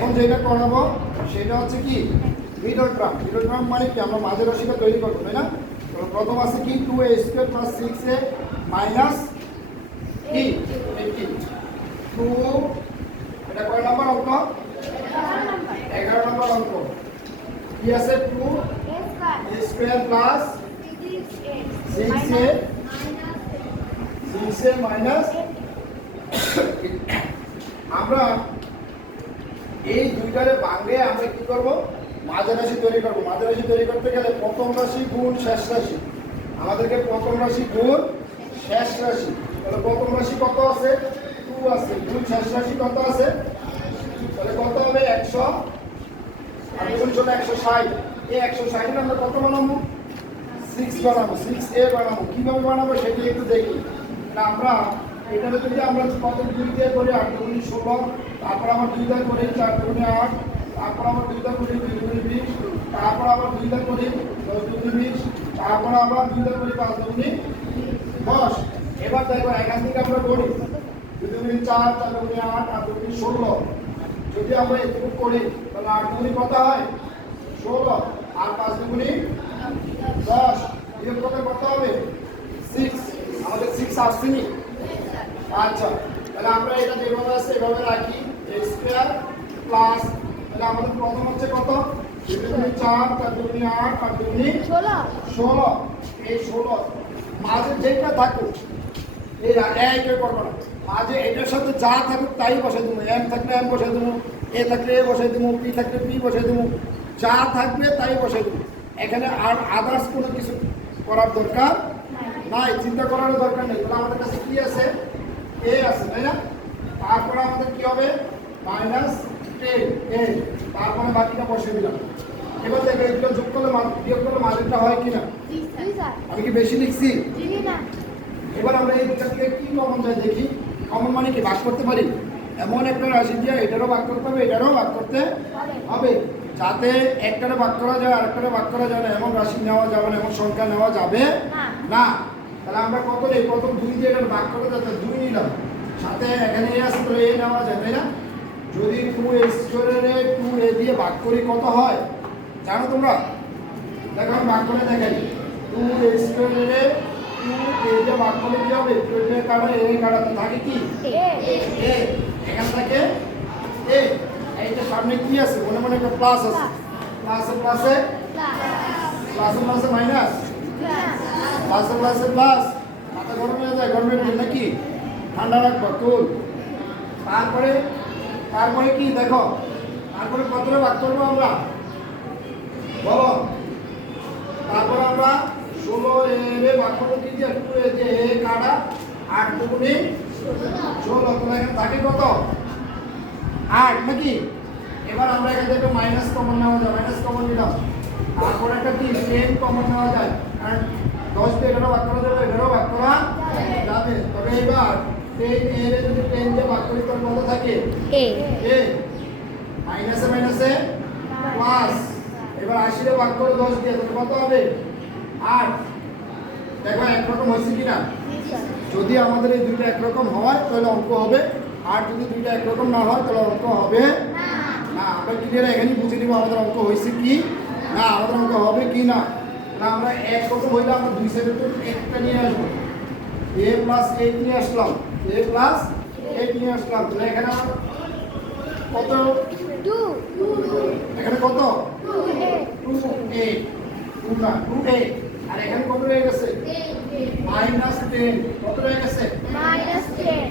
এখন যেটা করাবো সেটা হচ্ছে কি মিডল টার্ম। মিডল টার্ম মানে কি আমরা মাঝের রাশিটা তৈরি করবো, তাই না? তো প্রথম আছে কি 2a² + 6a মাইনাস কি 18 2, এটা কয় নাম্বার অঙ্ক? 11 নম্বর অঙ্ক। কি আছে 2a² + 6a মাইনাস আমরা এই দুইটারে ভাঙে আমরা কি করব? মাঝের রাশি তৈরি করব। মাঝের রাশি তৈরি করতে গেলে প্রথম রাশি গুণ শেষ রাশি, আমাদেরকে প্রথম রাশি গুণ শেষ রাশি। তাহলে প্রথম রাশি কত আছে? 2 আছে, গুণ শেষ রাশি কত আছে? তাহলে কত হবে? 100 আর গুণ 160। এই 160 আমরা কত বানাবো? 6 বানাবো, 6a বানাবো। কিভাবে বানাবো সেটা একটু দেখি। না আমরা এটা যদি আমরা কত 2 দিয়ে করি 8 × 16, তারপর আবার 2 দিয়ে করি 4 × 8, তারপর আবার 2 দিয়ে করি 2 × 20, তারপর আবার 2 দিয়ে করি 10 × 20, তারপর আবার 2 দিয়ে করি 5 × 10। এবার দেখো এখান থেকে আমরা করি 2 × 4, 4 × 8, 8 × 16। যদি আমরা এটুকু করি তাহলে 8 × কত হয়? 16 আর 5 × 10। এর কত হবে? 6। আমাদের 6 আসছেনি। আচ্ছা, তাহলে আমরা এটা যেভাবে আছে এভাবে রাখি a² প্লাস, তাহলে আমাদের প্রথম হচ্ছে কত? 2 × 4, 4 × 8, 8 × 16। এই 16 মাঝে যেটা থাকুক এই একই করবো না, মাঝে এটার সাথে যা থাকুক তাই বসাই দেবো। m থাকলে m বসাই দেবো, a থাকলে a বসাই দেবো, p থাকলে p বসাই দেবো, যা থাকবে তাই বসাই দেবো। এখানে আর আদার্স কোনো কিছু করার দরকার নাই, চিন্তা করার দরকার নেই। তাহলে আমাদের কাছে কি আছে? a আছে, তাই না? তারপরে আমাদের কি হবে? -10a, তারপরে বাকিটা বসিয়ে দিলাম। এবার দেখো এগুলো যোগ করলে বিয়োগ করলে মাঝেরটা হয় কিনা? আমি কি বেশি লিখছি? এবার আমরা এই দুটা থেকে কি কমন যায় দেখি। কমন মানে কি ভাগ করতে পারি? এমন একটা রাশি দিয়ে এটারও ভাগ করতে হবে, এটারও ভাগ করতে হবে, যাতে একটারে ভাগ করা যায় আরেকটারে ভাগ করা যায় না, এমন রাশি নেওয়া যাবে না, এমন সংখ্যা নেওয়া যাবে না। তাহলে আমরা কত নেই? প্রথম 2 দিয়ে এটার ভাগ করে যাচ্ছে 2 নিলাম, সাথে এখানে এ আছে তাহলে এ নেওয়া যায়, তাই না? যদি 2a² 2a দিয়ে ভাগ করি কত হয় জানো তোমরা? দেখো আমি ভাগ করে দেখাই। 2a² 2a দিয়ে ভাগ করলে কি হবে? 2 এর কাটা এ কাটাতে থাকে কি? a। এখানে থাকে a। এইটা সামনে কি আছে? মনে মনে একটা প্লাস আছে, প্লাসে প্লাসে মাইনাস, প্লাসে প্লাসে প্লাস। মাথা গরম হয়ে যায় গরমের দিন নাকি? ঠান্ডা রাখবো কুল। তারপরে কি দেখো, তারপরে কতটা ভাগ করবো আমরা বলো? তারপর আমরা 16 এর ভাগ করবো কি দিয়ে? 2a দিয়ে এ কাটা 8 × 16। তাহলে এখানে থাকে কত? 8 নাকি? এবার আমরা এখান থেকে মাইনাস কমন নেওয়া যায়, মাইনাস কমন নিলাম। তারপর একটা কি 10 কমন নেওয়া যায়, কারণ 10 দিয়ে এটারও ভাগ করা যাবে, এটারও ভাগ করা যাবে। তবে এবার 10 এর যদি 10 দিয়ে ভাগ করি তাহলে কত থাকে? a। মাইনাসে মাইনাসে প্লাস। এবার 80 এর ভাগ করে 10 দিয়ে তাহলে কত হবে? 8। দেখো একরকম হয়েছে কিনা? যদি আমাদের এই দুইটা একরকম হয় তাহলে অঙ্ক হবে, আর যদি দুইটা একরকম না হয় তাহলে অঙ্ক হবে না। আমরা ক্লিয়ার এখানেই বুঝে নিব আমাদের অঙ্ক হয়েছে কি না, আমাদের অঙ্ক হবে কি না। আমরা একরকম হইলে আমরা দুই সাইডে তো একটা নিয়ে আসবো, a + 8 নিয়ে আসলাম, a + 8 নিয়ে আসলাম। তাহলে এখানে আমরা কত? 2। এখানে কত? 2a 2a। আর এখানে কত রয়ে গেছে? -10। কত রয়ে গেছে? -10।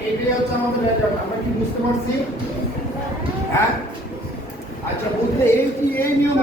এটাই হচ্ছে আমাদের রেজাল্ট। আমরা কি বুঝতে পারছি? হ্যাঁ, আচ্ছা বুঝলে এই কি এই নিয়ম